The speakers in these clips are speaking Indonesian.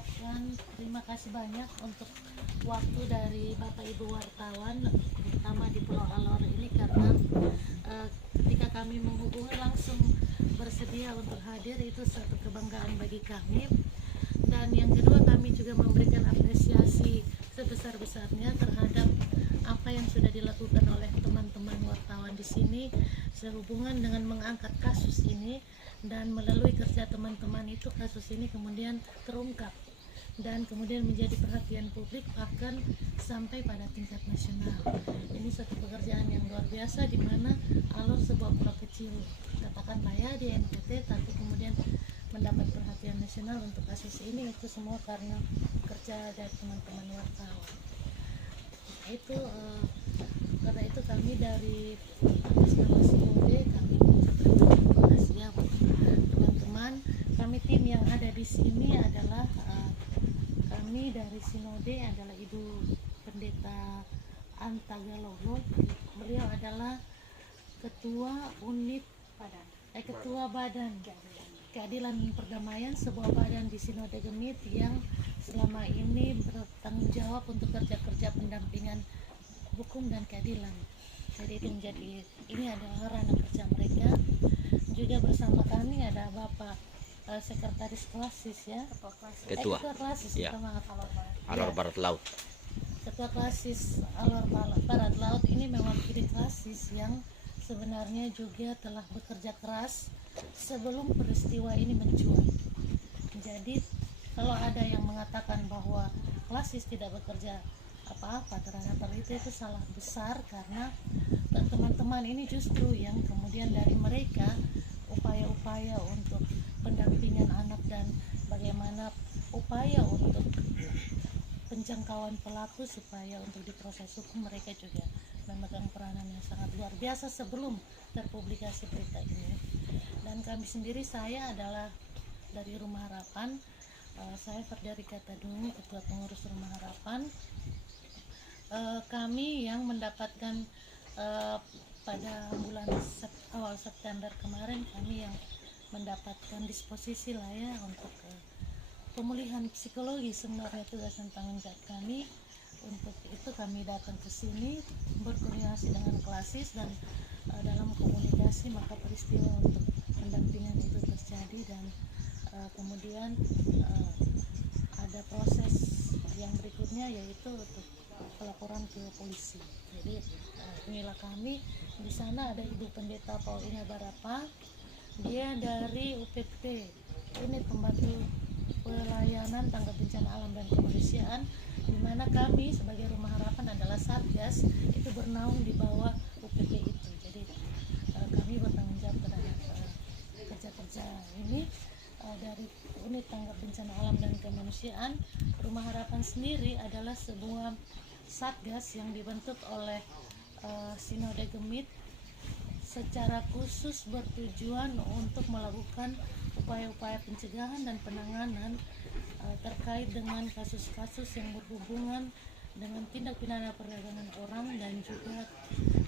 mengucapkan terima kasih banyak untuk waktu dari Bapak Ibu wartawan, terutama di Pulau Alor ini, karena ketika kami menghubungi langsung bersedia untuk hadir, itu satu kebanggaan bagi kami. Dan yang kedua, kami juga memberikan apresiasi sebesar-besarnya terhadap apa yang sudah dilakukan oleh teman-teman wartawan di sini sehubungan dengan mengangkat kasus ini, dan melalui kerja teman-teman itu kasus ini kemudian terungkap dan kemudian menjadi perhatian publik bahkan sampai pada tingkat nasional. Ini suatu pekerjaan yang luar biasa, di mana Alor, sebuah pulau kecil katakanlah ya di NTT, tapi kemudian mendapat perhatian nasional untuk kasus ini. Itu semua karena kerja dari teman-teman wartawan. Karena itu kami dari atas nama Sinode, kami mengucapkan terima kasih ya teman-teman. Kami tim yang ada di sini adalah kami dari Sinode adalah Ibu Pendeta Anta Galogo. Beliau adalah Ketua Unit Ketua Badan Keadilan Perdamaian, sebuah badan di Sinode Gemit yang selama ini bertanggung jawab untuk kerja-kerja pendampingan hukum dan keadilan. Jadi ini adalah ranah kerja mereka. Juga bersama kami ada Bapak Sekretaris Klasis ya, Ketua Klasis ya. Alor Barat Laut. Ketua Klasis Alor Barat Laut ini mewakili Klasis yang sebenarnya juga telah bekerja keras sebelum peristiwa ini mencuat. Jadi kalau ada yang mengatakan bahwa Klasis tidak bekerja apa-apa terhadap hal itu salah besar, karena teman-teman ini justru yang kemudian dari mereka upaya-upaya untuk pendampingan anak dan bagaimana upaya untuk penjangkauan pelaku supaya untuk diproses hukum, mereka juga memegang peranan yang sangat luar biasa sebelum terpublikasi berita ini. Dan kami sendiri, saya adalah dari Rumah Harapan, saya Ferdari Kataduni, Ketua Pengurus Rumah Harapan. Kami yang mendapatkan pada bulan awal September kemarin, kami yang mendapatkan disposisi lah ya untuk pemulihan psikologi. Sebenarnya tugas dan tanggung jawab kami. Untuk itu kami datang ke sini berkoordinasi dengan Klasis, dan dalam komunikasi maka peristiwa untuk pendampingan itu terjadi, dan kemudian ada proses yang berikutnya yaitu untuk pelaporan ke polisi. Jadi inilah kami di sana. Ada Ibu Pendeta Paulina Barapa, dia dari UPT, Unit Pembantu Pelayanan Tanggap Bencana Alam dan Kemanusiaan, di mana kami sebagai Rumah Harapan adalah Satgas, itu bernaung di bawah UPT itu. Jadi kami bertanggung jawab terhadap kerja-kerja ini. Dari Unit Tanggap Bencana Alam dan Kemanusiaan, Rumah Harapan sendiri adalah sebuah Satgas yang dibentuk oleh Sinode Gemit secara khusus bertujuan untuk melakukan upaya-upaya pencegahan dan penanganan terkait dengan kasus-kasus yang berhubungan dengan tindak pidana perdagangan orang dan juga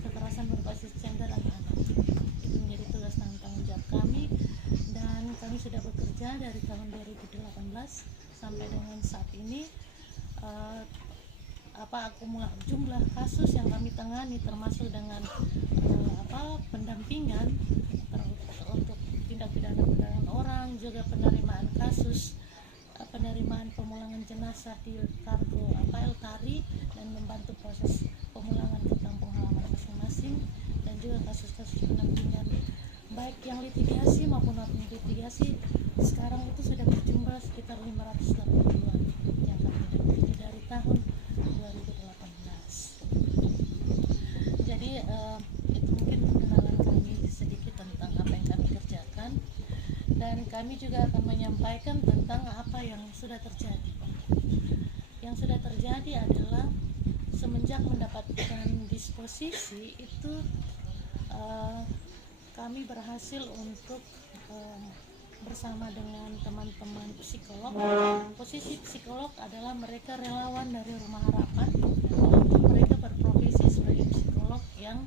kekerasan berbasis gender dan anak. Itu menjadi tugas dan tanggung jawab kami, dan kami sudah bekerja dari tahun 2018 sampai dengan saat ini. Jumlah kasus yang kami tangani termasuk dengan pendampingan untuk tindak pidana perdagangan orang, juga penerimaan kasus, penerimaan pemulangan jenazah di kargo Eltari, dan membantu proses pemulangan ke kampung halaman masing-masing, dan juga kasus-kasus pendampingan baik yang litigasi maupun non litigasi. Sekarang itu sudah berjumlah sekitar 582 yang kami dampingi dari tahun 2018. Jadi itu mungkin perkenalan kami sedikit tentang apa yang kami kerjakan, dan kami juga akan menyampaikan tentang apa yang sudah terjadi. Yang sudah terjadi adalah semenjak mendapatkan disposisi itu, kami berhasil untuk bersama dengan teman-teman psikolog. Posisi psikolog adalah mereka relawan dari Rumah Harapan, mereka berprofesi sebagai psikolog yang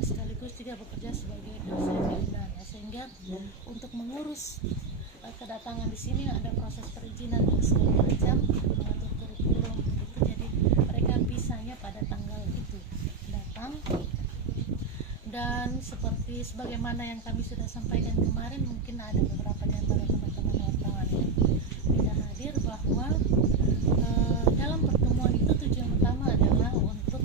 sekaligus juga bekerja sebagai dosen di Undana, sehingga untuk mengurus kedatangan di sini ada proses perizinan dan segala macam. Dan seperti sebagaimana yang kami sudah sampaikan kemarin, mungkin ada beberapa di antara teman-teman wartawan yang tidak hadir, bahwa dalam pertemuan itu tujuan utama adalah untuk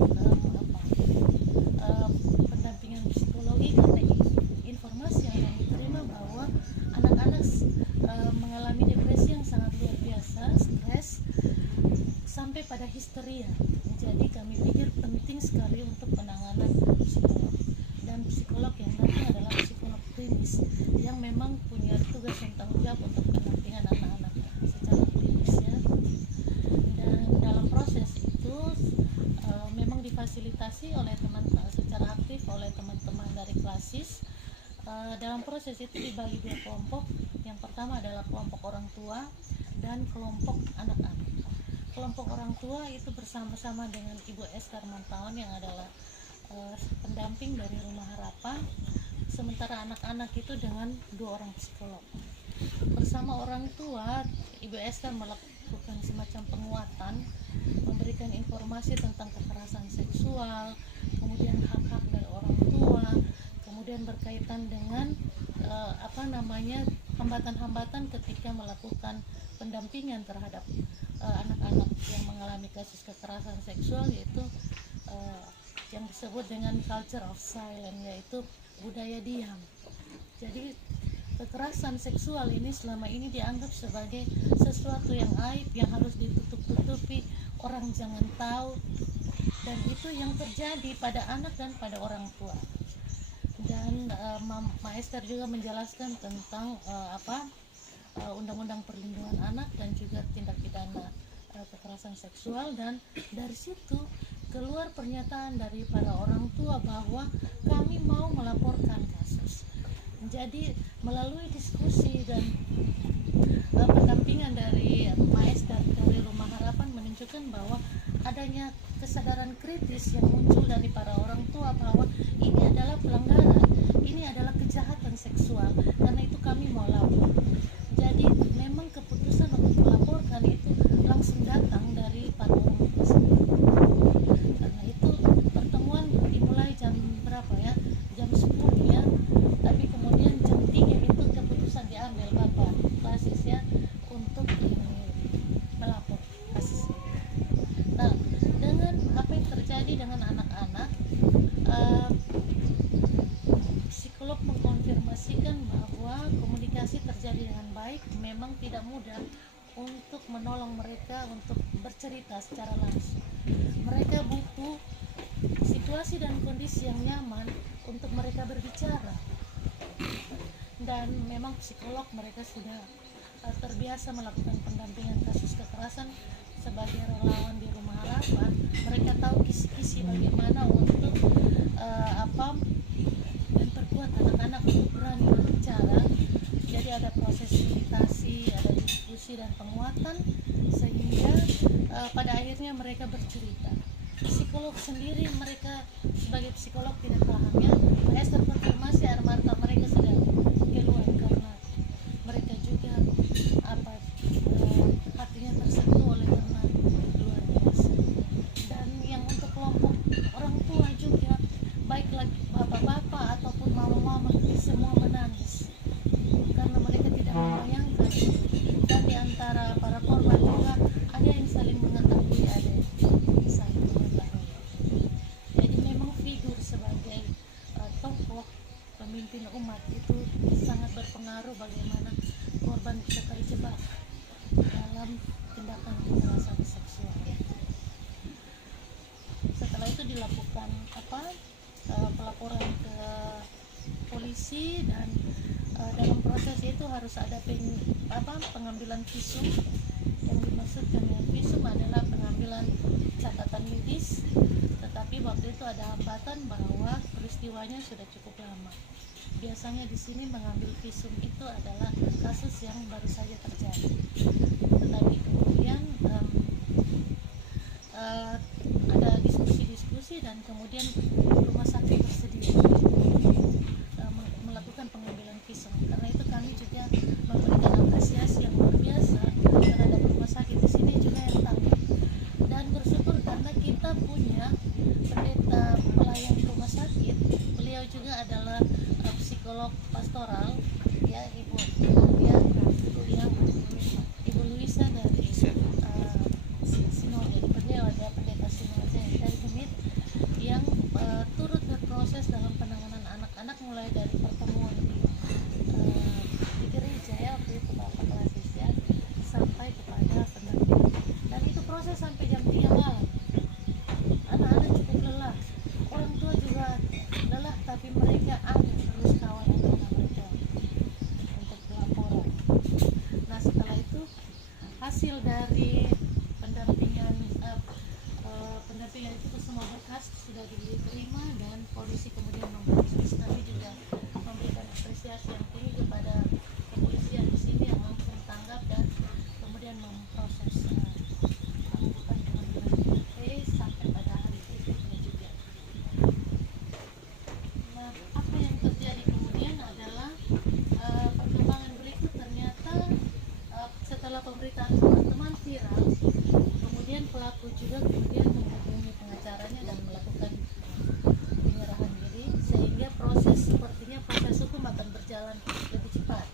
pendampingan psikologi, karena informasi yang kami terima bahwa anak-anak mengalami depresi yang sangat luar biasa, stres sampai pada histeria. Jadi kami pikir penting sekali untuk penanganan psikolog, dan psikolog yang datang adalah psikolog klinis yang memang punya tugas dan tanggung jawab untuk pendampingan anak-anak secara klinis ya. Dan dalam proses itu memang difasilitasi oleh teman-teman secara aktif oleh teman-teman dari Klasis. Dalam proses itu dibagi dua kelompok. Yang pertama adalah kelompok orang tua dan kelompok anak-anak. Kelompok orang tua itu bersama-sama dengan Ibu Esther Mantaon yang adalah pendamping dari Rumah Harapan, sementara anak-anak itu dengan 2 orang psikolog. Bersama orang tua, Ibu Esther melakukan semacam penguatan, memberikan informasi tentang kekerasan seksual, kemudian hak-hak dari orang tua, kemudian berkaitan dengan hambatan-hambatan ketika melakukan pendampingan terhadap anak-anak yang mengalami kasus kekerasan seksual, yaitu yang disebut dengan culture of silence, yaitu budaya diam. Jadi kekerasan seksual ini selama ini dianggap sebagai sesuatu yang aib, yang harus ditutup-tutupi, orang jangan tahu, dan itu yang terjadi pada anak dan pada orang tua. Dan Ma Esther juga menjelaskan tentang Undang-Undang Perlindungan Anak dan juga tindak pidana kekerasan seksual, dan dari situ keluar pernyataan dari para orang tua bahwa kami mau melaporkan kasus. Jadi melalui diskusi dan pendampingan dari Ma Esther dari Rumah Harapan menunjukkan bahwa adanya kesadaran kritis yang muncul dari para orang tua bahwa ini adalah pelanggaran, ini adalah kejahatan seksual, karena itu kami mau lapor. Jadi memang keputusan untuk melaporkan itu langsung datang dari para orang tua sendiri. Karena itu pertemuan dimulai jam berapa ya? Jam 10 ya. Tapi kemudian jam 3 itu keputusan diambil Bapak Klasis ya untuk melapor kasus. Nah, dengan apa yang terjadi dengan anak-anak, psikolog mengkonfirmasikan bahwa komunikasi terjadi dengan baik. Memang tidak mudah untuk menolong mereka untuk bercerita secara langsung. Mereka butuh situasi dan kondisi yang nyaman untuk mereka berbicara. Dan memang psikolog mereka sudah terbiasa melakukan pendampingan kasus kekerasan sebagai relawan di Rumah Harapan. Mereka tahu kisi-kisi bagaimana untuk memperkuat anak-anak untuk berani berbicara. Jadi ada proses meditasi, ada diskusi dan penguatan, sehingga pada akhirnya mereka bercerita. Psikolog sendiri, mereka sebagai psikolog tidak pahamnya. Esther konfirmasi air mata mereka sudah keluar karena mereka juga hatinya tersentuh oleh karena luar biasa. Dan yang untuk kelompok orang tua juga, baik lagi bapak-bapak ataupun mama-mama, semua menangis karena mereka tidak membayangkan. Dan di antara para korban juga ada yang saling mengetahui, ada yang saling mengetahui. Jadi memang figur sebagai tokoh pemimpin umat itu sangat berpengaruh bagaimana korban bisa terjebak dalam tindakan kekerasan seksual. Setelah itu dilakukan pelaporan ke polisi, dan dalam proses itu harus ada pengambilan visum. Yang dimaksudkan dengan visum adalah pengambilan catatan medis, tetapi waktu itu ada hambatan bahwa peristiwanya sudah cukup lama. Biasanya di sini mengambil visum itu adalah kasus yang baru saja terjadi. Tetapi kemudian ada diskusi dan kemudian rumah sakit bersedia melakukan pengambilan visum. Karena itu kami juga memberikan apresiasi yang luar biasa terhadap rumah sakit di sini juga yang tanggap, dan bersyukur karena kita punya pendeta pelayan rumah sakit. Beliau juga bisa sampai jam 3 malam. Anak-anak cukup lelah, orang tua juga lelah, tapi mereka terus kawal anak mereka untuk pelaporan. Nah setelah itu hasil dari pendampingan pendampingan itu semua berkas sudah diterima dan polisi kemudian memproses. Kami juga memberikan apresiasi yang tinggi kepada kepolisian di sini yang langsung tanggap dan kemudian memproses melakukan pengambilan BP sampai pada hari berikutnya juga. Nah, apa yang terjadi kemudian adalah perkembangan berikut. Ternyata setelah pemberitaan teman-teman viral, kemudian pelaku juga kemudian menghubungi pengacaranya dan melakukan penyerahan diri, sehingga sepertinya proses hukum akan berjalan lebih cepat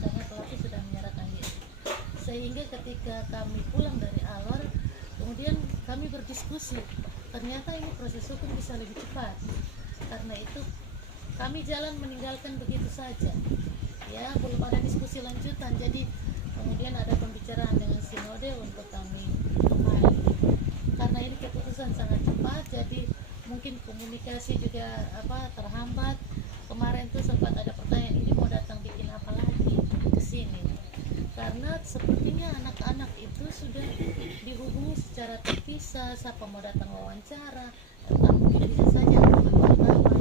karena pelaku sudah menyerahkan diri. Sehingga ketika kami pulang dari awal, kemudian kami berdiskusi, ternyata ini proses hukum bisa lebih cepat. Karena itu kami jalan meninggalkan begitu saja, ya belum ada diskusi lanjutan. Jadi kemudian ada pembicaraan dengan sinode untuk kami kembali. Karena ini keputusan sangat cepat, jadi mungkin komunikasi juga terhambat. Kemarin tuh sempat ada pertanyaan, ini mau datang bikin apa lagi ke sini? Karena sepertinya anak-anak itu sudah dihubungi secara terpisah, siapa mau datang wawancara, mungkin bisa saja dengan wartawan,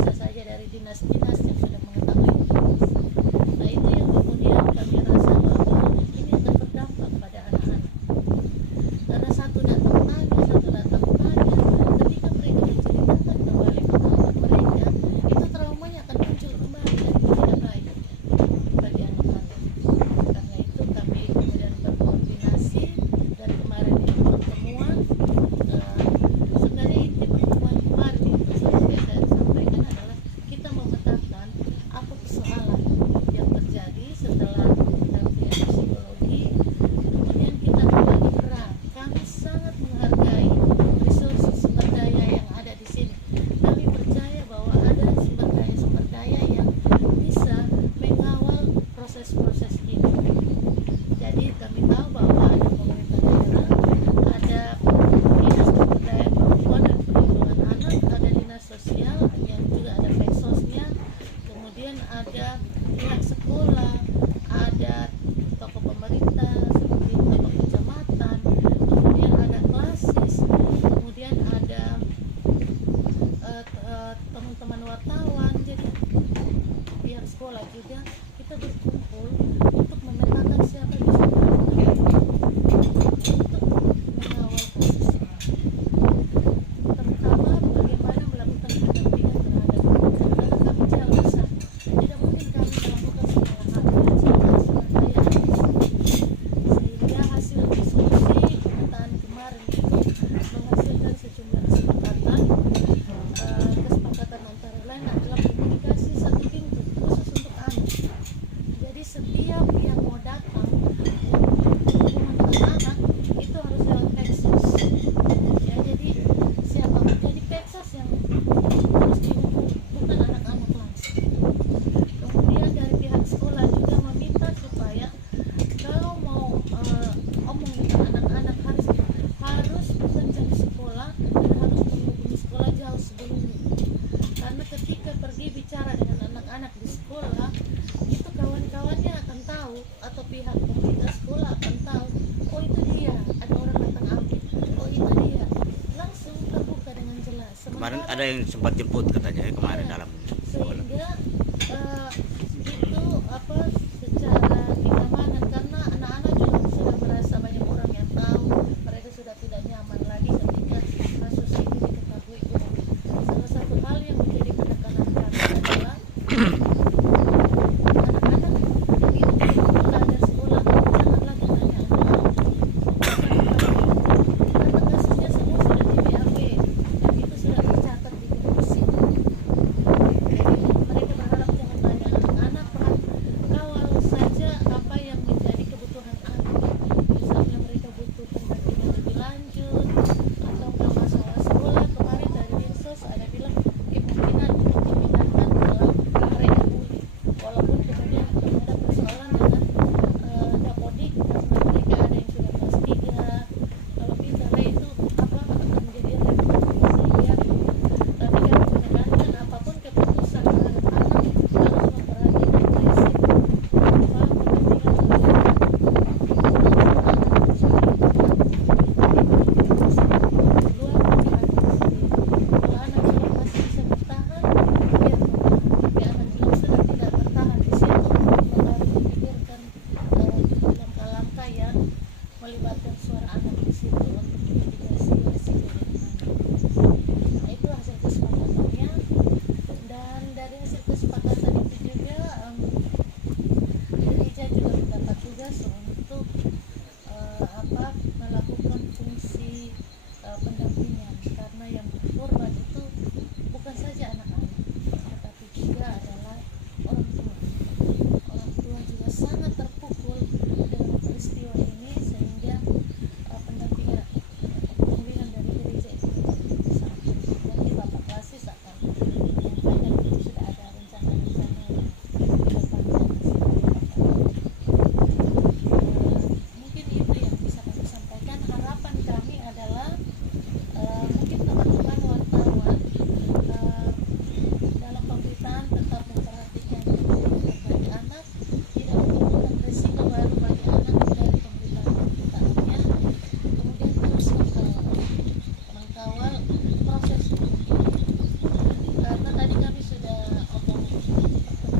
bisa saja dari dinas-dinas yang sudah mengetahui informasi. Nah itu yang kemudian kami rasa bahwa ini akan berdampak pada anak-anak. Karena satu datang tanya, ketika mereka menceritakan kembali pengalaman mereka, itu traumanya akan muncul kembali dan itu tidak baik bagi anak-anak. Karena itu kami kemudian berkoordinasi dan kemarin itu pertemuan. Sebenarnya inti pertemuan kemarin itu seperti saya sampaikan adalah kita memetakan apa persoalan yang terjadi setelah pendampingan psikologi. Kemudian kita berbagi peran. Kami sangat menghargai resources sumber daya yang ada di sini. Kami percaya bahwa ada sumber daya yang bisa mengawal proses-proses ini. Jadi kami tahu bahwa ada pemerintah daerah, ada dinas pemberdayaan perempuan dan perlindungan anak, ada dinas sosial yang juga ada peksosnya, kemudian ada pihak sekolah, ada tokoh pemerintah seperti tokoh kecamatan, kemudian ada klasis, kemudian ada teman-teman wartawan. Jadi pihak sekolah juga kita berkumpul untuk memetakan siapa yang untuk mengawal proses ini. Pertama, bagaimana melakukan pendampingan terhadap mereka, karena kami jalan bersama. Tidak mungkin kami melakukan semua hal dengan sumber daya yang ada. Sehingga hasil diskusi pemetaan kemarin itu menghasilkan sejumlah kesepakatan antara lain adalah komunikasi satu pintu khusus untuk anak. Jadi setiap yang mau datang hubungan dengan anak itu harus lewat peksos. Ya, jadi siapapun jadi peksos yang harus dihubungi, bukan anak-anak langsung. Kemudian dari pihak sekolah juga meminta supaya kalau mau omong dengan anak-anak harus bekerja di sekolah dan harus menghubungi sekolah jauh sebelumnya. Karena ketika pergi bicara dengan anak-anak di sekolah, itu kawan-kawannya akan tahu atau pihak pemerintah sekolah akan tahu, oh itu dia, ada orang datang ambil, oh itu dia, langsung terbuka dengan jelas. Kemarin ada yang sempat jemput katanya kemarin dalam sekolah. Sehingga itu secara kenyamanan, karena anak-anak juga sudah merasa banyak orang yang tahu, mereka sudah tidak nyaman lagi ketika kasus ini diketahui umum. Salah satu hal yang menjadi penekanan kami adalah anak-anak begitu belajar sekolah janganlah katanya karena kasusnya semua sudah di BAP dan itu sudah tercatat di buku musik. melibatkan suara anak di situ untuk mitigasi resiko bencana. Nah, itu hasil kesepakatannya, dan dari hasil kesepakatan itu juga gereja juga mendapat tugas untuk melakukan fungsi pendampingan, karena yang berkorban itu bukan saja anak-anak tetapi juga adalah orang tua. Orang tua juga sangat terpukul dengan peristiwa ini, sehingga pendampingan dari gereja itu sangat penting. Nanti Bapak Klasis akan menyampaikan, itu sudah ada rencana-rencana yang panjang. Mungkin itu yang bisa kami sampaikan. Harapan kami adalah mungkin teman-teman wartawan dalam pemberitaan tetap memperhatikan bagi anak, tidak menimbulkan risiko baru bagi anak dari pemberitaannya, kemudian terus mengkawal proses hukum ini. Karena tadi kami sudah bertemu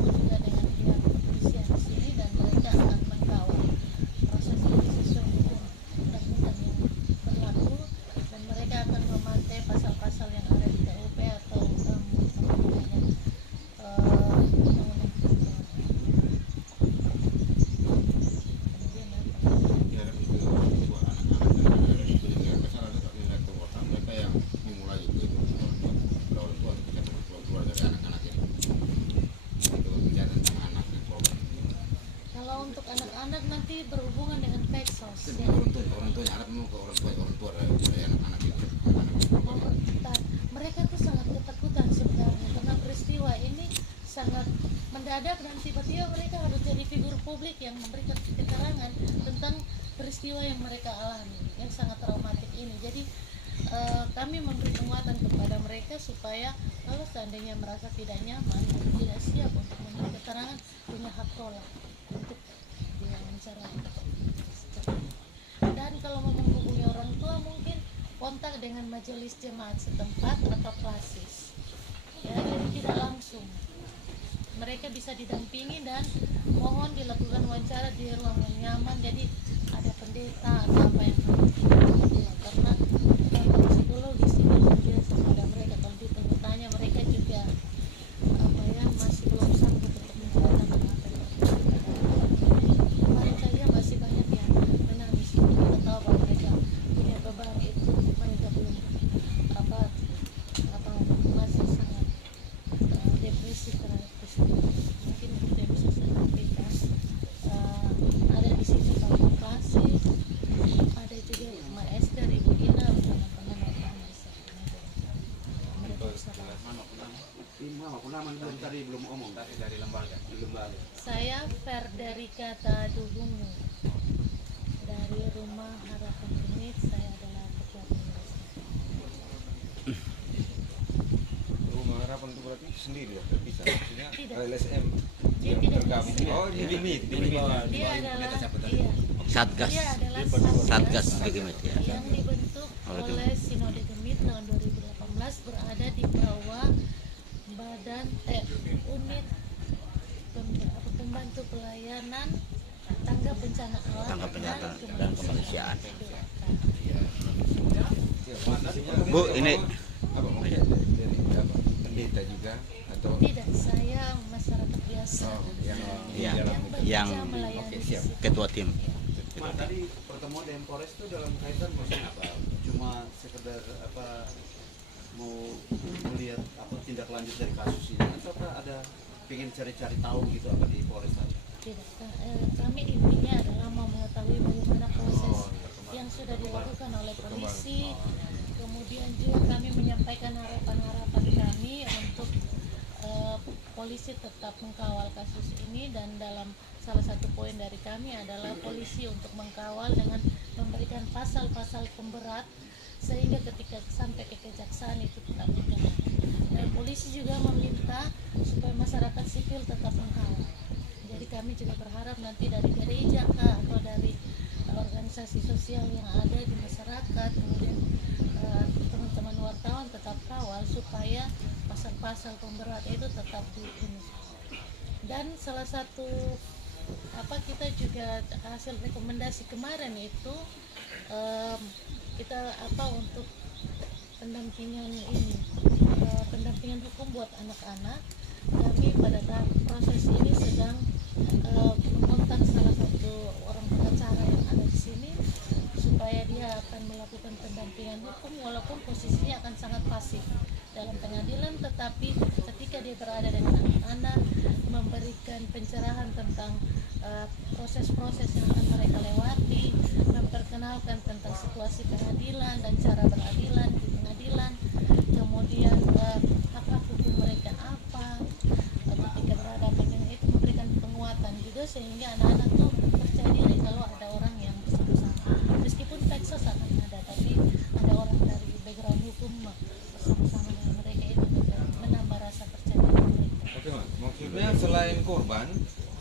juga dengan pihak kepolisian di sini, dan mereka akan mengkawal proses ini sesuai dengan undang-undang yang berlaku, dan mereka akan memakai pasal-pasal yang ada di KUP atau undang-undang kalau untuk anak-anak nanti berhubungan dengan Peksos. Mereka tuh sangat ketakutan sebenarnya, karena peristiwa ini sangat mendadak dan tiba-tiba mereka harus jadi figur publik yang memberikan keterangan tentang peristiwa yang mereka alami yang sangat traumatik ini. Jadi kami memberi penguatan kepada mereka supaya kalau seandainya merasa tidak nyaman, tidak siap untuk memberi keterangan, punya hak tolak untuk diwawancara. Dan kalau mau menghubungi orang tua, mungkin kontak dengan majelis jemaat setempat atau klasis. Ya, jadi tidak langsung. Mereka bisa didampingi dan mohon dilakukan wawancara di ruang yang nyaman. Jadi ada pendeta atau apa yang karena psikologis ini biasa pada mereka. Kalau ditanya mereka juga masih belum sanggup untuk menceritakan apa yang kemarin saja masih banyak yang menangis. Kita tahu bahwa mereka punya beban itu, mereka belum masih sangat depresi terhadap peristiwa. Mungkin kita bisa sampaikan. Ada di sini Bapak Klasik, ada juga Mbak Esther, Ibu Ina, teman-teman wartawan bisa. Mereka bisa tadi belum ngomong dari lembaga. Saya Ferderika Tadulungu dari Rumah Harapan Unit. Saya adalah ketua pengurus. Rumah Harapan itu berarti sendiri ya, terpisah. Maksudnya Tidak. LSM Dia yang tidak tergabung. bisa. Oh, di limit. Dia adalah Satgas. Dia adalah Satgas Gemit ya. yang dibentuk oleh Sinode Gemit tahun 2018, berada di bawah badan unit pembantu pelayanan tanggap bencana alam Tanggap bencana dan kemanusiaan. Bu, ini apa maksudnya dari apa? Pendeta juga atau Tidak, saya masyarakat biasa yang bekerja melayani Oke, siap. di situ. ketua tim. Ma, tadi pertemuan dengan Polres itu dalam kaitan maksudnya apa? Cuma sekedar mau melihat tindak lanjut dari kasus ini, ataukah ada pengen cari-cari tahu gitu apa di Polres tadi? Tidak, kami intinya adalah mau mengetahui bagaimana proses yang sudah dilakukan oleh polisi. Kemudian juga kami menyampaikan harapan-harapan kami untuk polisi tetap mengkawal kasus ini, dan dalam salah satu poin dari kami adalah polisi untuk mengkawal dengan memberikan pasal-pasal pemberat sehingga ketika sampai ke kejaksaan itu tetap berjalan. Dan polisi juga meminta supaya masyarakat sipil tetap mengkawal. Jadi kami juga berharap nanti dari gereja atau dari organisasi sosial yang ada di masyarakat, kemudian teman-teman wartawan tetap kawal supaya pasal-pasal pemberat itu tetap di ini. Dan salah satu kita juga hasil rekomendasi kemarin itu kita untuk pendampingan ini, pendampingan hukum buat anak-anak. Kami pada tahap proses ini sedang mengontak salah satu orang pengacara yang ada di sini supaya dia akan melakukan pendampingan hukum, walaupun posisinya akan sangat pasif dalam pengadilan, tetapi ketika dia berada dengan anak-anak, memberikan pencerahan tentang proses-proses yang akan mereka lewati, memperkenalkan tentang situasi pengadilan dan cara beradilan di pengadilan, kemudian hak-hak hukum mereka apa ketika berhadapan dengan itu, memberikan penguatan juga sehingga anak-anak tuh percaya diri kalau ada orang yang bersama-sama, meskipun Peksos akan ada, tapi ada orang dari background hukum bersama-sama dengan mereka, itu juga menambah rasa percaya diri mereka. Oke, Mak. Maksudnya selain korban,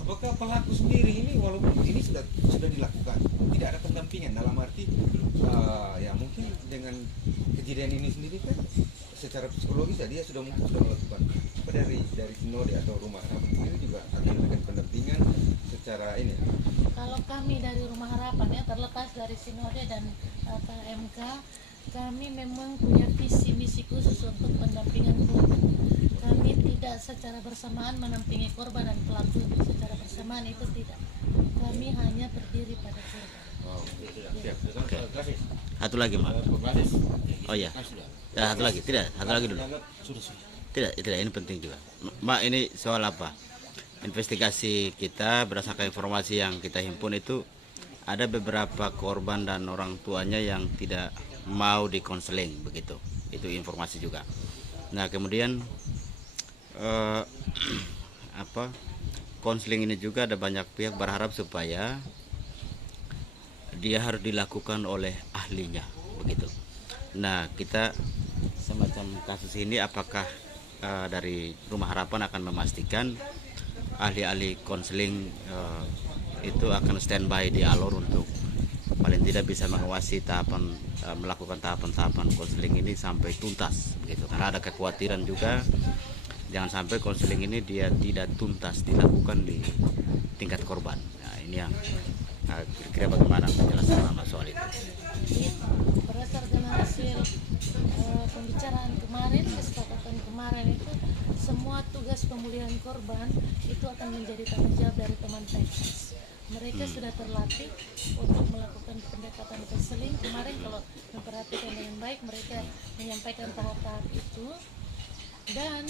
apakah pelaku sendiri ini walaupun ini sudah dilakukan, tidak ada pendampingan dalam arti ya mungkin dengan kejadian ini sendiri kan secara psikologis ya dia sudah melakukan apa dari Sinode atau Rumah Harapan sendiri juga akan memberikan pendampingan secara ini. Kalau kami dari Rumah Harapan ya, terlepas dari Sinode dan MK, kami memang punya visi misi khusus untuk pendampingan korban. Kami tidak secara bersamaan menampingi korban dan pelaku secara bersamaan, itu tidak. Kami hanya berdiri pada korban. Oke. Satu lagi, Mak. Oh ya. Ya, satu lagi. Satu lagi dulu. Tidak, ini penting juga. Mak, ini soal apa? Investigasi kita berdasarkan informasi yang kita himpun itu ada beberapa korban dan orang tuanya yang tidak mau dikonseling begitu. Itu informasi juga. Nah, kemudian konseling ini juga ada banyak pihak berharap supaya dia harus dilakukan oleh ahlinya begitu. Nah, kita semacam kasus ini apakah dari Rumah Harapan akan memastikan ahli-ahli konseling itu akan standby di alur untuk paling tidak bisa mengawasi melakukan tahapan-tahapan konseling ini sampai tuntas begitu. Karena ada kekhawatiran juga jangan sampai konseling ini dia tidak tuntas dilakukan di tingkat korban. Nah, ini yang kira-kira bagaimana penjelasan Mama soal itu? Berdasarkan hasil pembicaraan kemarin, kesepakatan kemarin itu semua tugas pemulihan korban itu akan menjadi tanggung jawab dari teman Peksos. Mereka sudah terlatih untuk melakukan pendekatan konseling. Kemarin kalau memperhatikan dengan baik, mereka menyampaikan tahap-tahap itu, dan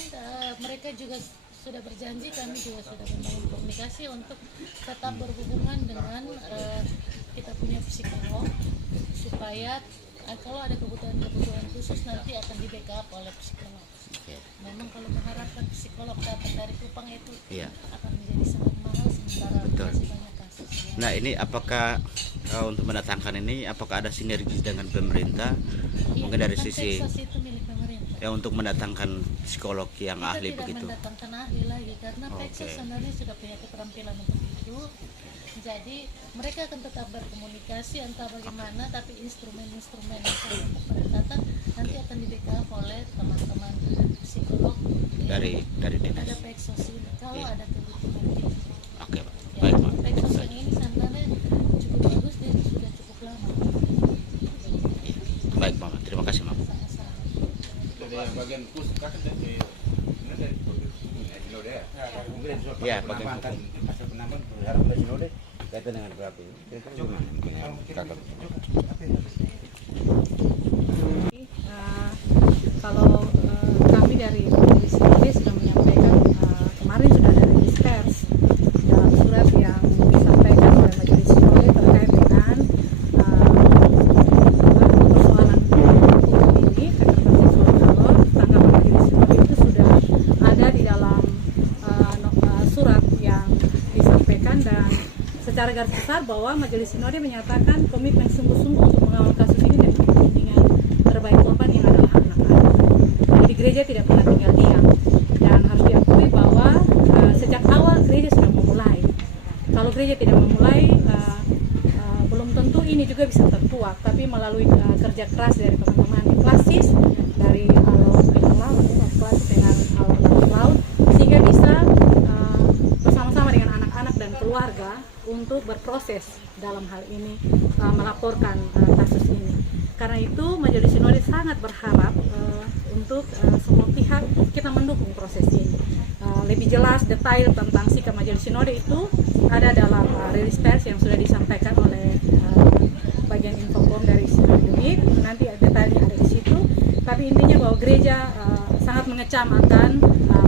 mereka juga sudah berjanji, kami juga sudah membangun komunikasi untuk tetap berhubungan dengan kita punya psikolog supaya kalau ada kebutuhan khusus nanti akan di backup oleh psikolog. Memang kalau mengharapkan psikolog dapat dari Kupang itu akan menjadi sangat mahal, sementara masih banyak kasus. Nah, ini apakah untuk mendatangkan ini apakah ada sinergi dengan pemerintah? Mungkin dari sisi Peksos itu milik pemerintah. Ya, untuk mendatangkan psikolog yang Kita ahli tidak begitu. mendatangkan ahli lagi karena Peksos sebenarnya sudah punya keterampilan untuk itu. Jadi mereka akan tetap berkomunikasi entah bagaimana, tapi instrumen-instrumen untuk pendekatan nanti akan di backup oleh teman-teman psikolog dari dinas. ada Peksos ini kalau Iya. ada kebutuhan gitu. Oke, Pak. Ya, Baik, Pak. Peksos yang ini sebenarnya cukup bagus dan sudah cukup lama. Iya. Baik, Mama. Terima kasih, Mama. Sama-sama. Dari bagian khusus kan dari Sinode ya. Mungkin Ya, bagian kan hasil penambahan berharap dari Sinode kaitan dengan berapa ini? Kira-kira gimana mungkin ya, Kakak? Kalau kami dari Sinode sudah menyampaikan, kemarin sudah ada rilis pers dalam surat yang disampaikan oleh Majelis Sinode terkait dengan persoalan hukum ini, kekerasan seksual calon. Tanggapan Majelis Sinode itu sudah ada di dalam surat yang disampaikan, dan secara garis besar bahwa Majelis Sinode menyatakan komitmen sungguh-sungguh untuk mengawal kasus ini dan kepentingan terbaik korban yang adalah anak-anak. Jadi gereja tidak pernah tinggal diam, dan harus diakui bahwa sejak awal gereja sudah memulai. Kalau gereja tidak memulai, belum tentu ini juga bisa tertuak, tapi melalui kerja keras dari teman-teman di Klasis, dari Klasis dengan laut, sehingga bisa bersama-sama dengan anak-anak dan keluarga untuk berproses dalam hal ini, melaporkan kasus ini. Karena itu Majelis Sinode sangat berharap untuk semua pihak kita mendukung proses ini. Lebih jelas detail tentang sikap Majelis Sinode itu ada dalam rilis pers yang sudah disampaikan oleh bagian Infocom dari Sinode Gemit. Nanti detailnya ada di situ. Tapi intinya bahwa gereja sangat mengecam akan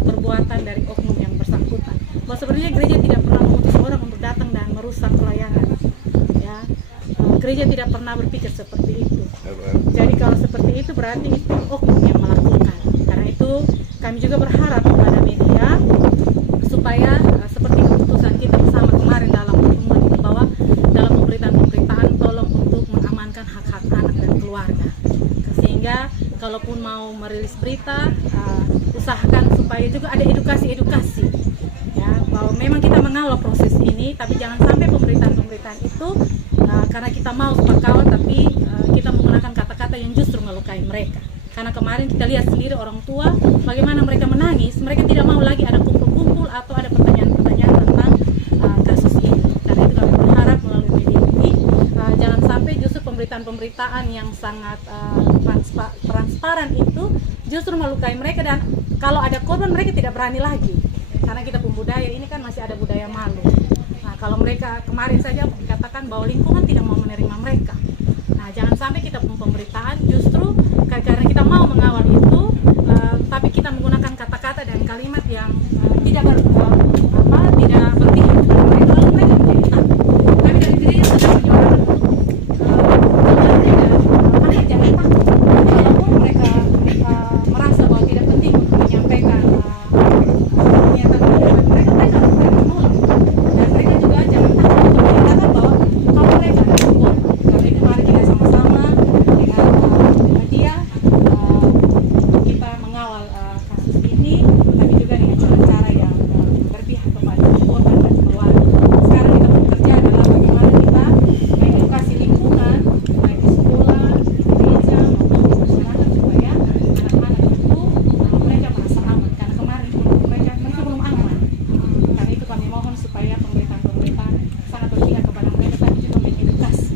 perbuatan dari oknum yang bersangkutan. Bahwa sebenarnya gereja tidak pernah mengutus orang untuk datang dan merusak pelayanan. Ya, gereja tidak pernah berpikir seperti itu. Jadi kalau seperti itu berarti itu oknum yang melakukan. Karena itu kami juga berharap kepada media supaya seperti keputusan kita bersama kemarin dalam pertemuan itu, bahwa dalam pemberitaan tolong untuk mengamankan hak-hak anak dan keluarga. Sehingga kalaupun mau merilis berita, usahakan supaya juga ada edukasi ya, bahwa memang kita mengawal proses ini, tapi jangan sampai pemberitaan itu karena kita mau sepakat tapi kita menggunakan kata-kata yang justru melukai mereka. Karena kemarin kita lihat sendiri orang tua bagaimana mereka menangis, mereka tidak mau lagi ada kumpul-kumpul atau ada pertanyaan-pertanyaan tentang kasus ini. Karena itu kami berharap melalui media ini jangan sampai justru pemberitaan yang sangat transparan itu justru melukai mereka, dan kalau ada korban mereka tidak berani lagi. Karena kita pun budaya ini kan masih ada budaya malu. Nah, kalau mereka kemarin saja dikatakan bahwa lingkungan tidak mau menerima mereka. Nah, jangan sampai kita pun pemberitaan justru karena kita mau mengawal itu, tapi kita menggunakan kata-kata dan kalimat yang tidak tidak penting untuk mereka, lalu mereka menjadi takut. Kami dari gereja sudah menyuarakan jangan takut. Walaupun mereka merasa bahwa tidak penting untuk menyampaikan pernyataan mereka menolak. Dan mereka juga jangan takut untuk menyatakan bahwa kalau mereka ada support. Karena itu mari kita sama-sama dengan media kita mengawal kasus ini, tapi juga dengan cara-cara yang berpihak kepada korban dan keluarga. Sekarang kita bekerja adalah bagaimana kita mengedukasi lingkungan, baik di sekolah, di gereja maupun di masyarakat, supaya anak-anak itu mereka merasa aman. Karena kemarin mereka belum aman. Karena itu kami mohon supaya pemberitaan sangat berpihak kepada mereka, tapi juga mengedukasi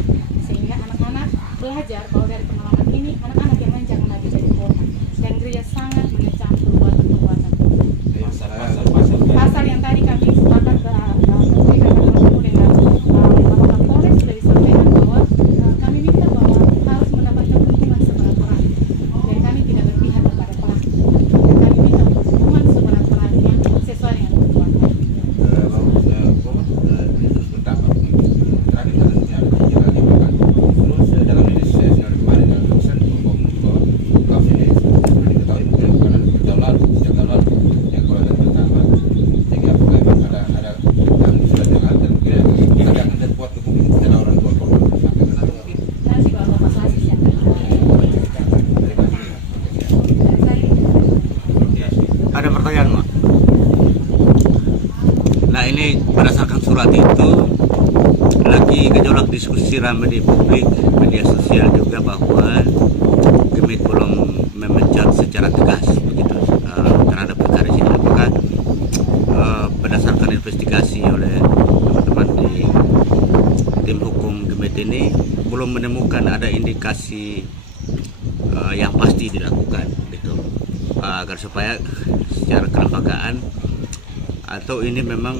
sehingga anak-anak belajar bahwa dari pengalaman ini anak-anak yang lain jangan lagi jadi korban. Dan gereja sangat mengecam perbuatan-perbuatan. Pasal yang tadi kami sepakat bertemu dengan Bapak Kapolres sudah disampaikan bahwa kami minta bahwa harus mendapatkan hukuman seberat-beratnya. Dan kami tidak berpihak kepada pelaku. Dan kami minta hukuman seberat-beratnya sesuai dengan perbuatan. Terus bertambah terakhir katanya ada pikiran yang makan. Terus dalam rilis Sinode kemarin dalam tulisan hukum kasus ini seperti diketahui mungkin karena sejak lalu yang korban bertambah, sehingga memang ada yang sudah dengar dan mungkin ada yang buat hukum ini secara orang tua korban tersangka. Nanti kalau Bapak Aziz yang Ada pertanyaan, Mak? Nah, ini berdasarkan surat itu lagi gejolak diskusi ramai di publik, media sosial juga, bahwa Gemit belum memecat secara tegas begitu terhadap perkara ini. Apakah berdasarkan investigasi oleh teman-teman di tim hukum Gemit ini belum menemukan ada indikasi yang pasti dilakukan gitu, agar supaya secara kelembagaan, atau ini memang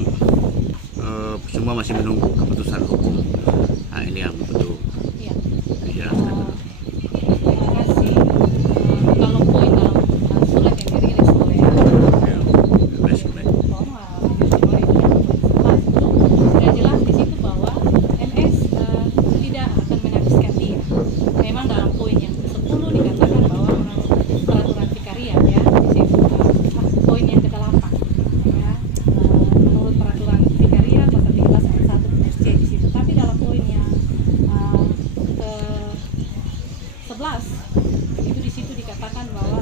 semua masih menunggu keputusan hukum? Nah, ini yang perlu Iya. dijelaskan dulu. Terima kasih. Kalau poin dalam surat yang dirilis oleh sudah jelas di situ bahwa MS tidak akan menafsirkan dia. Memang dalam poin yang ke-10 dikatakan bahwa peraturan vikariat ya di situ, poin yang ke-8 ya, menurut peraturan vikariat pasal 13 ayat 1 SC di situ. Tapi dalam poin yang ke-11 itu di situ dikatakan bahwa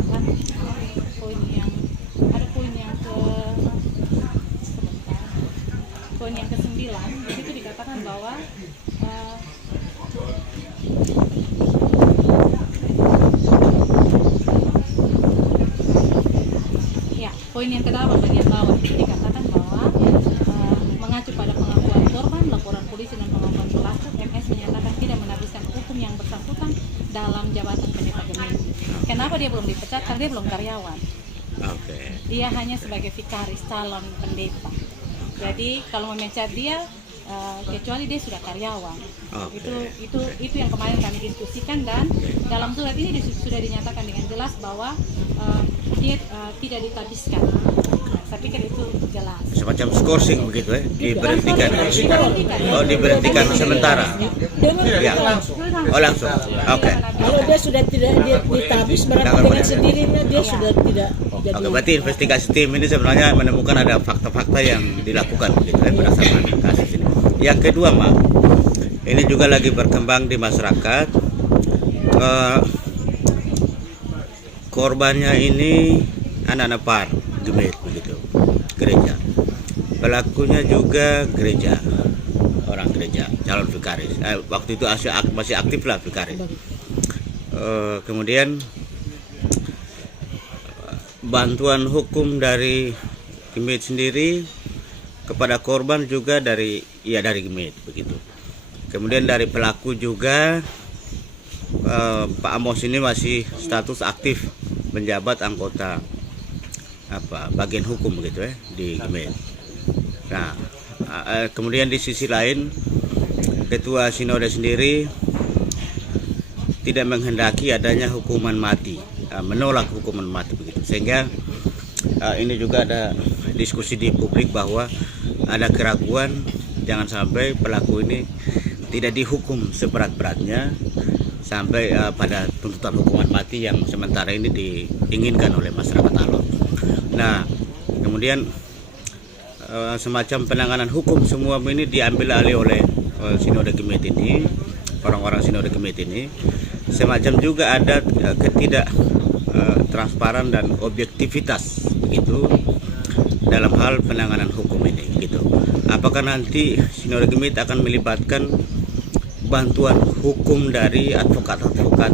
poin yang ke-9 di situ dikatakan bahwa ya, poin yang ke-8 bagian bawah itu dikatakan bahwa mengacu pada pengakuan korban, laporan dalam jabatan pendeta Gemit. Kenapa dia belum dipecat? Karena dia belum karyawan. Oke. Dia hanya sebagai vikaris calon pendeta. Jadi kalau memecat dia, kecuali dia sudah karyawan. Oke. Itu yang kemarin kami diskusikan, dan dalam surat ini sudah dinyatakan dengan jelas bahwa dia tidak ditabiskan. Saya pikir itu jelas. Semacam skorsing begitu ya, diberhentikan. Diberhentikan. Oh, diberhentikan sementara. Ya. Oh, langsung. Oke. Kalau dia sudah tidak ditabis, berarti dengan sendirinya dia sudah tidak jadi. Oke, berarti investigasi tim ini sebenarnya menemukan ada fakta-fakta yang dilakukan begitu ya, berdasarkan kasus ini. Yang kedua, Mak, ini juga lagi berkembang di masyarakat. Korbannya ini anak-anak par Gemit begitu, gereja. Pelakunya juga gereja, orang gereja, calon vikaris. Waktu itu masih aktif lah vikaris. Kemudian bantuan hukum dari Gemit sendiri kepada korban juga dari Gemit begitu. Kemudian dari pelaku juga Pak Amos ini masih status aktif menjabat anggota bagian hukum begitu ya di Gemit. Nah, kemudian di sisi lain Ketua Sinode sendiri tidak menghendaki adanya hukuman mati, menolak hukuman mati begitu. Sehingga ini juga ada diskusi di publik bahwa ada keraguan jangan sampai pelaku ini tidak dihukum seberat-beratnya sampai pada tuntutan hukuman mati yang sementara ini diinginkan oleh masyarakat Alor. Nah, kemudian semacam penanganan hukum semua ini diambil alih oleh Sinode Gemit ini, orang-orang Sinode Gemit ini. Semacam juga ada ketidak transparan dan objektivitas begitu dalam hal penanganan hukum ini gitu. Apakah nanti Sinode Gemit akan melibatkan bantuan hukum dari advokat-advokat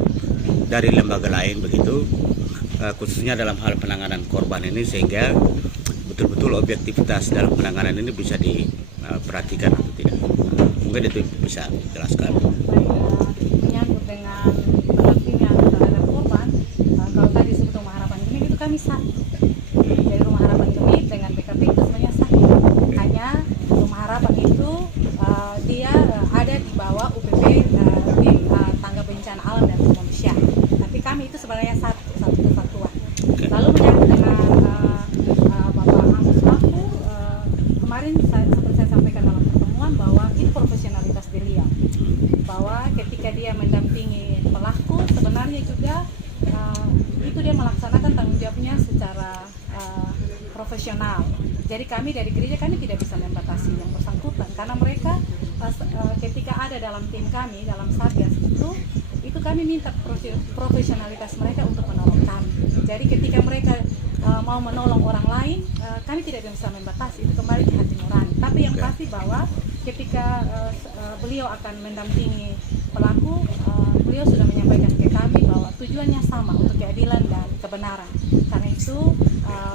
dari lembaga lain begitu, khususnya dalam hal penanganan korban ini, sehingga betul-betul objektivitas dalam penanganan ini bisa diperhatikan atau tidak? Mungkin itu bisa jelaskan. Menyangkut dengan pendampingan terhadap korban, kalau tadi sebut Rumah Harapan Gemit itu kami satu. Jadi Rumah Harapan Gemit dengan BKP itu sebenarnya satu. Hanya Rumah Harapan itu dia ada di bawah UPP tim tangga bencana alam dan kemanusiaan. Tapi kami itu sebenarnya satu kesatuan. Lalu menyangkut dengan Bapak Amos Laku, kemarin seperti saya sampaikan dalam pertemuan bahwa ini profesionalitas beliau, bahwa ketika dia mendampingi pelaku sebenarnya juga itu dia melaksanakan tanggung jawabnya secara profesional. Jadi kami dari gereja kami tidak bisa membatasi yang bersangkutan karena mereka ketika ada dalam tim kami dalam satgas itu kami minta profesionalitas mereka untuk menolong kami. Jadi ketika mereka mau menolong orang lain, kami tidak bisa membatasi, itu kembali ke hati nurani. Tapi yang pasti bahwa ketika beliau akan mendampingi pelaku, beliau sudah menyampaikan ke kami bahwa tujuannya sama untuk keadilan dan kebenaran. Karena itu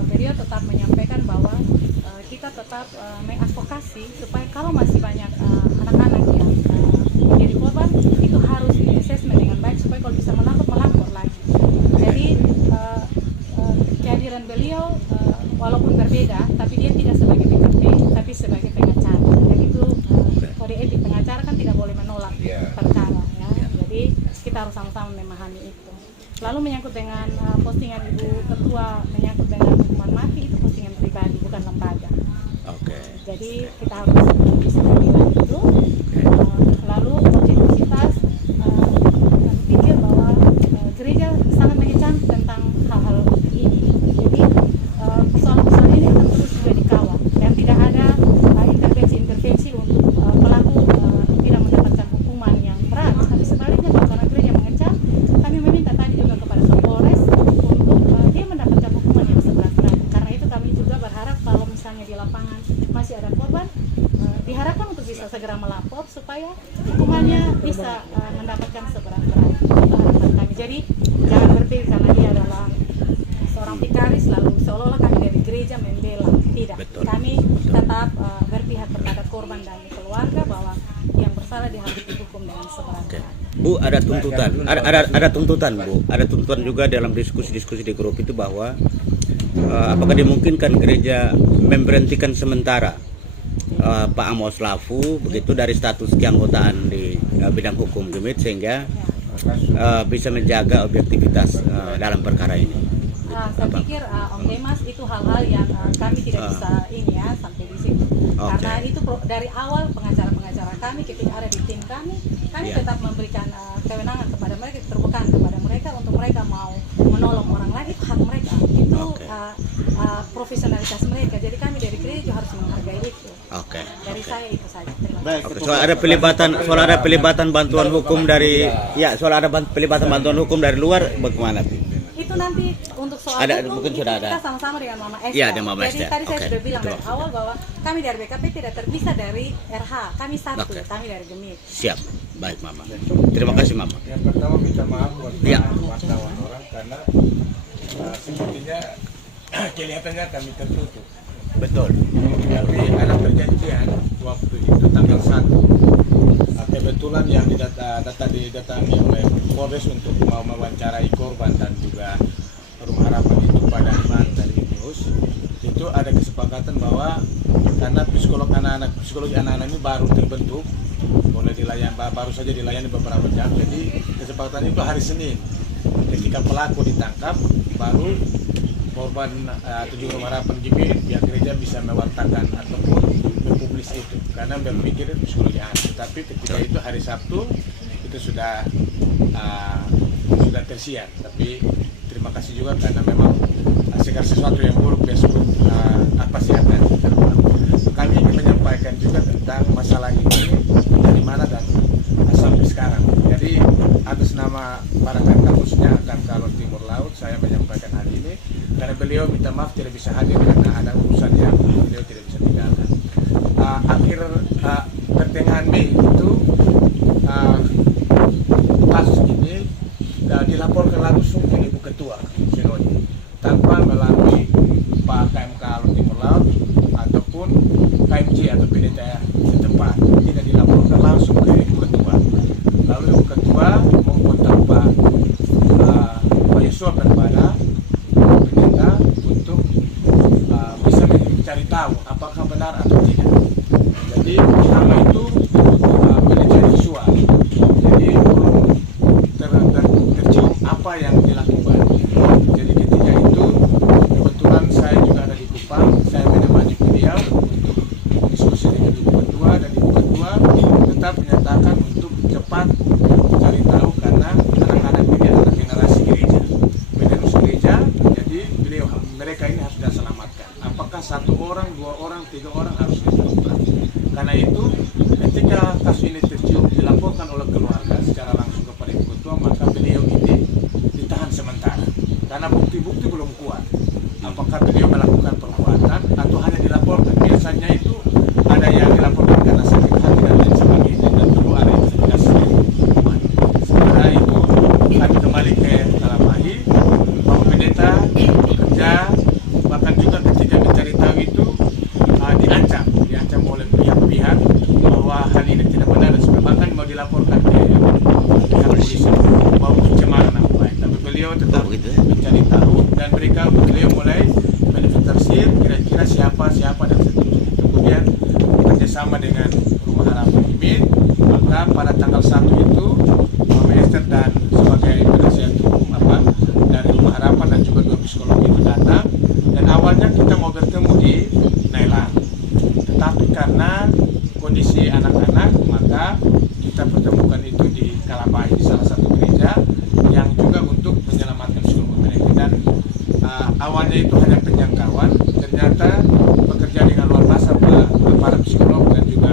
beliau tetap menyampaikan bahwa kita tetap mengadvokasi supaya kalau masih banyak anak-anak yang menjadi korban itu harus di-assessment dengan baik supaya kalau bisa melapor lagi. Jadi kehadiran beliau walaupun berbeda tapi dia tidak sebagai BKP tapi sebagai pengacara. Jadi itu kode etik pengacara kan tidak boleh menolak perkara ya. Jadi kita harus sama-sama memahami itu. Lalu menyangkut dengan postingan Ibu Ketua menyangkut dengan hukuman mati, itu postingan pribadi bukan lembaga. Jadi kita harus bisa bilang itu. Lalu objektivitas, kami pikir bahwa gereja sangat mengecam tentang hal-hal ini. Jadi persoalan-persoalan ini akan terus juga dikawal dan tidak ada intervensi untuk pelaku tidak mendapatkan hukuman yang berat. Tapi sebaliknya karena gereja mengecam, kami meminta tadi juga kepada Kapolres untuk dia mendapatkan hukuman yang seberat-beratnya. Karena itu kami juga berharap kalau misalnya di lapangan masih ada korban, diharapkan untuk bisa segera melapor supaya hukumannya bisa mendapatkan seberat-beratnya. Itu harapan kami. Jadi jangan berpikir karena dia adalah seorang vikaris lalu seolah-olah kami dari gereja membela. Tidak. Betul. Kami tetap berpihak kepada korban dan keluarga bahwa yang bersalah dia harus dihukum dengan seberat-beratnya. Bu, Bu, ada tuntutan, ada tuntutan, Bu, ada tuntutan juga dalam diskusi-diskusi di grup itu bahwa apakah dimungkinkan gereja memberhentikan sementara Pak Amos Lafu begitu dari status keanggotaan di bidang hukum GIMIT sehingga bisa menjaga objektivitas dalam perkara ini. Saya pikir Om Demas itu hal-hal yang kami tidak bisa ini ya sampai di situ. Karena itu dari awal pengacara-pengacara kami ketika ada di tim kami tetap memberikan kewenangan kepada mereka, terbuka kepada mereka untuk mereka mau menolong orang lain, itu hak mereka, itu profesionalitas mereka. Jadi kami dari gereja harus menghargai itu. Dari saya itu saja. Terima kasih. Soal ada pelibatan bantuan hukum dari pelibatan bantuan hukum dari luar bagaimana? Itu nanti untuk soal ada, hukum mungkin sudah ada. kita sama-sama dengan Mama Esther. Iya, dengan Mama Jadi Esther. tadi saya sudah bilang dari awal bahwa kami dari BKP tidak terpisah dari RH. Kami satu, kami dari GIMIT. Siap, baik Mama. Terima kasih Mama. Yang pertama minta maaf buat wartawan orang karena sepertinya kelihatannya kami tertutup. Betul. Tapi ada perjanjian waktu itu tanggal 1. Kebetulan yang didatangi oleh Polres untuk mau mewawancarai korban dan juga Rumah Harapan itu pada Iman dari News, itu ada kesepakatan bahwa karena psikologi anak-anak ini baru terbentuk, baru saja dilayani beberapa jam, jadi kesepakatan itu hari Senin ketika pelaku ditangkap baru korban tujuh Rumah Harapan GIMIT pihak gereja bisa mewartakan ataupun mempublis itu karena berpikir psikologi anak. Tapi ketika itu hari Sabtu itu sudah tersiar. Tapi terima kasih juga karena memang segala sesuatu yang buruk besok pasti akan terulang. Kami ingin menyampaikan juga tentang masalah ini dari mana dan sampai sekarang. Jadi atas nama para kakak khususnya Kalor Timur Laut saya menyampaikan hal ini karena beliau minta maaf tidak bisa hadir karena ada urusan yang beliau tidak bisa tinggalkan. Akhir pertengahan Mei itu kasus ini dilaporkan langsung ke Ibu Ketua Sinode tanpa melalui Pak KMK Timur Laut ataupun KMJ atau PDTA setempat, tidak dilaporkan langsung ke Ibu Ketua. Lalu Ibu Ketua mengkontak Pak Yusuf kepada pendeta untuk bisa mencari tahu apakah benar atau tidak. Jadi pertama itu manajer visual, jadi belum tercium apa yang dilakukan. Jadi ketika itu kebetulan saya juga ada di Kupang, saya menemani beliau untuk diskusi dengan Ibu Ketua dan Ibu Ketua tetap menyatakan untuk cepat mencari tahu karena anak-anak ini adalah generasi gereja, penerus gereja. Jadi mereka ini harus diselamatkan. Apakah 1 orang, 2 orang, 3 orang harus ditemukan. Karena itu ketika kasus ini tercium dilaporkan oleh keluarga secara langsung kepada Ibu Ketua, maka beliau ini ditahan sementara karena bukti-bukti belum kuat. Apakah beliau melakukan perbuatan atau hanya dilaporkan? Biasanya itu ada yang dilaporkan karena sakit hati dan lain sebagainya dan perlu ada investigasi dari hukuman. Setelah itu kami kembali ke Kalamahi, Bapak Pendeta bekerja, bahkan juga ketika mencari tahu itu diancam oleh pihak-pihak bahwa hal ini tidak benar dan bahkan mau dilaporkan ke pihak polisi bahwa pencemaran nama baik. Tapi beliau tetap mencari tahu dan beliau mulai menginventarisir kira-kira siapa dan seterusnya. Kemudian bekerjasama dengan Rumah Harapan GIMIT, maka pada tanggal 1 itu Mama Esther dan sebagai penasihat hukum dari Rumah Harapan dan juga 2 psikolog itu datang, dan awalnya kita mau bertemu di Nailan, tetapi karena kondisi anak-anak maka kita pertemukan itu di Kalapai, di salah satu gereja yang juga untuk menyelamatkan seluruh mereka. Dan awalnya itu hanya penjangkauan, ternyata bekerja dengan luar biasa para psikolog dan juga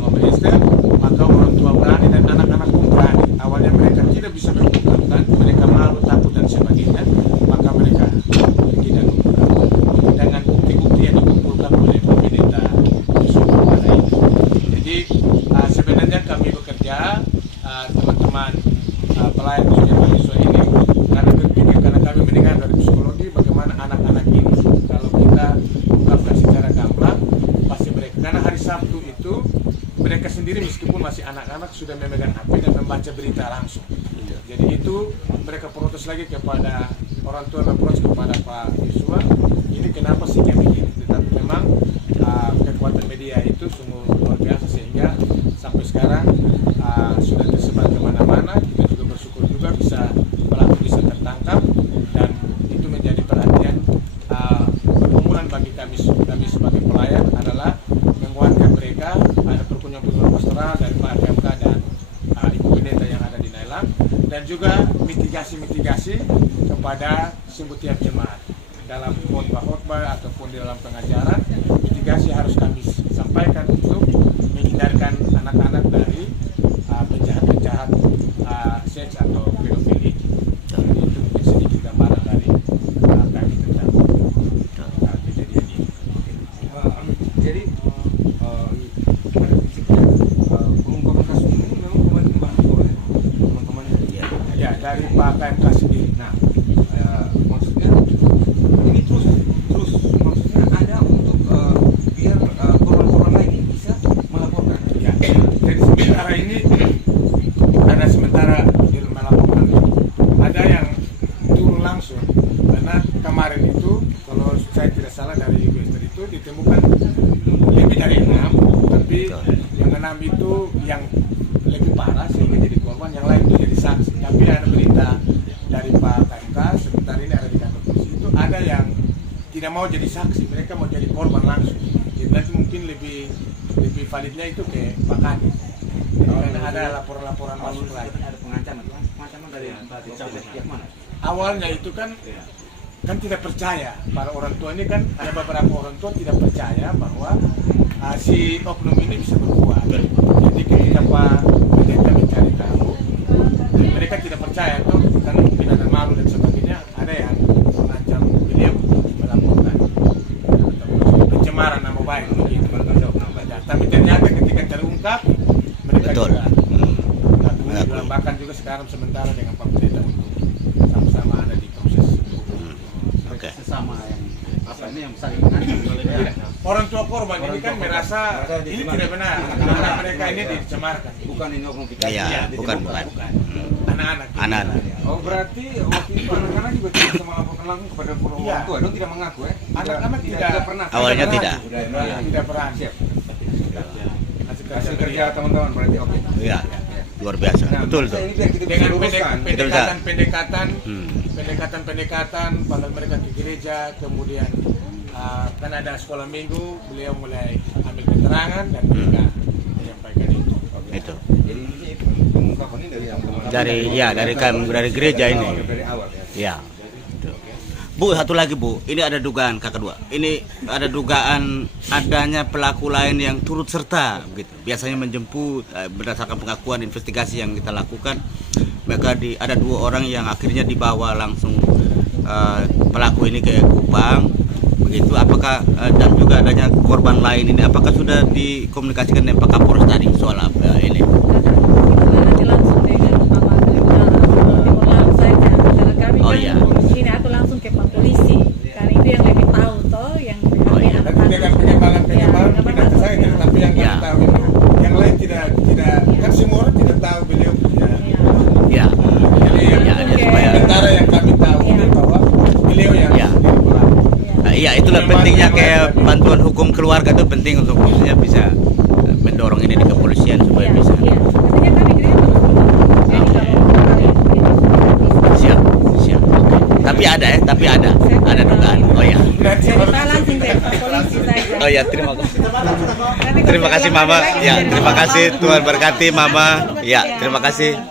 Mama Esther, maka orang tua berani dan anak-anak pun berani. Awalnya mereka tidak bisa mengungkapkan, mereka malu, takut dan sebagainya, maka mereka tidak mengungkapkan dengan bukti-bukti yang dikumpulkan oleh pendeta Yusuf pada itu. Jadi sebenarnya kami bekerja teman-teman pelayan khususnya mahasiswa ini karena berpikir, karena kami mendengar dari psikologi bagaimana anak-anak ini kalau kita ungkapkan secara gamblang pasti mereka, karena hari Sabtu itu mereka sendiri meskipun masih anak-anak sudah memegang HP dan membaca berita langsung. Jadi itu mereka protes lagi kepada orang tua dan protes kepada Pak Yosua. Ini kenapa sih kayak begini? Tetapi memang kekuatan media itu sungguh luar biasa sehingga sampai sekarang sudah tersebar kemana-mana. Kita juga bersyukur juga pelaku bisa tertangkap dan itu menjadi perhatian pergumulan bagi kami sebagai pelayan adalah menguatkan mereka. Ada perkunjungan pastoral dari Pak FMK dan Ibu Pendeta yang ada di Nailam, dan juga mitigasi kepada tiap jemaat dalam khotbah ataupun di dalam pengajaran. Mitigasi harus kami sampaikan untuk menghindarkan anak-anak dari penjahat-penjahat seks atau pedofili. Jadi itu mungkin sedikit gambaran dari kami tentang kejadian ini. Jadi pada prinsipnya pengungkapan kasus ini memang kembali membantu oleh teman-teman Ya, dari Pak KMK sendiri. Nah, maksudnya ini terus maksudnya ada untuk biar korban-korban lain bisa melaporkan. Ya, jadi sementara ini ada melaporkan. Ada yang turun langsung karena kemarin itu kalau saya tidak salah dari Wester itu ditemukan lebih dari 6, tapi yang 6 itu yang lebih parah sehingga jadi korban, yang lain itu jadi saksi. Tapi ada berita dari Pak KMK sebentar ini ada di kantor polisi itu ada yang tidak mau jadi saksi, mereka mau jadi korban langsung. Jadi nanti mungkin lebih validnya itu ke Pak Kadis. Karena ada laporan-laporan masuk lagi. Ada pengancaman dari pihak mana? Awalnya itu kan tidak percaya. Para orang tua ini kan ada beberapa orang tua tidak percaya bahwa si oknum ini bisa berbuat. Jadi ketika Pak Pendeta mencari tahu, mereka tidak percaya tuh karena mungkin ada malu dan sebagainya. Ada yang mengancam beliau melaporkan pencemaran nama baik mungkin. Tapi ternyata ketika terungkap mereka juga mengakui. Bahkan juga sekarang sementara dengan Pak Pendeta untuk sama-sama ada di proses hukum. Oke. Sesama yang ini yang saling mengancam. Orang tua korban ini kan merasa ini tidak benar, anak mereka ini dicemarkan. Bukan ini oknum Iya, bukan. Anak-anak. Oh, berarti waktu itu anak-anak juga tidak bisa melaporkan langsung kepada orang tua, dong tidak mengaku ya? Anak-anak tidak pernah. Awalnya tidak. Tidak pernah. Siap. Hasil kerja teman-teman berarti oke. Iya, luar biasa. Betul tuh. Ini biar kita bisa Dengan luruskan. pendekatan panggil mereka ke gereja, kemudian kan ada sekolah minggu, beliau mulai ambil keterangan dan mereka menyampaikan itu. Itu. Jadi ini pengungkapan ini dari teman-teman dari gereja ini. Dari awal ya. Ya. Bu, satu lagi Bu, ini ada dugaan kakak dua. Ini ada dugaan adanya pelaku lain yang turut serta, gitu. Biasanya menjemput berdasarkan pengakuan investigasi yang kita lakukan. Maka ada 2 orang yang akhirnya dibawa langsung pelaku ini ke Kupang, begitu. Apakah dan juga adanya korban lain ini? Apakah sudah dikomunikasikan dengan Pak Kapolres tadi soal ini? Nanti langsung dengan Mama Timur saja. Karena kami Oh, kan iya. ini aku langsung ke Pak Polisi. Karena itu yang lebih tahu toh yang Nanti dengan pengembangan tidak saya, tapi yang kami tahu itu yang lain tidak kan semua orang tidak tahu beliau punya. Ya. Jadi sementara yang kami tahu ini bahwa beliau yang pelaku. Iya, itulah pentingnya kayak bantuan hukum keluarga itu penting untuk khususnya bisa mendorong ini di kepolisian supaya bisa. Iya. Katanya kami gereja terus jadi kalau Siap. Oke. Tapi ada dugaan. Oh ya. kita langsung ke Pak Polisi saja. Oh ya, terima kasih. Terima kasih Mama. Ya, terima kasih Tuhan berkati Mama. Ya, terima kasih.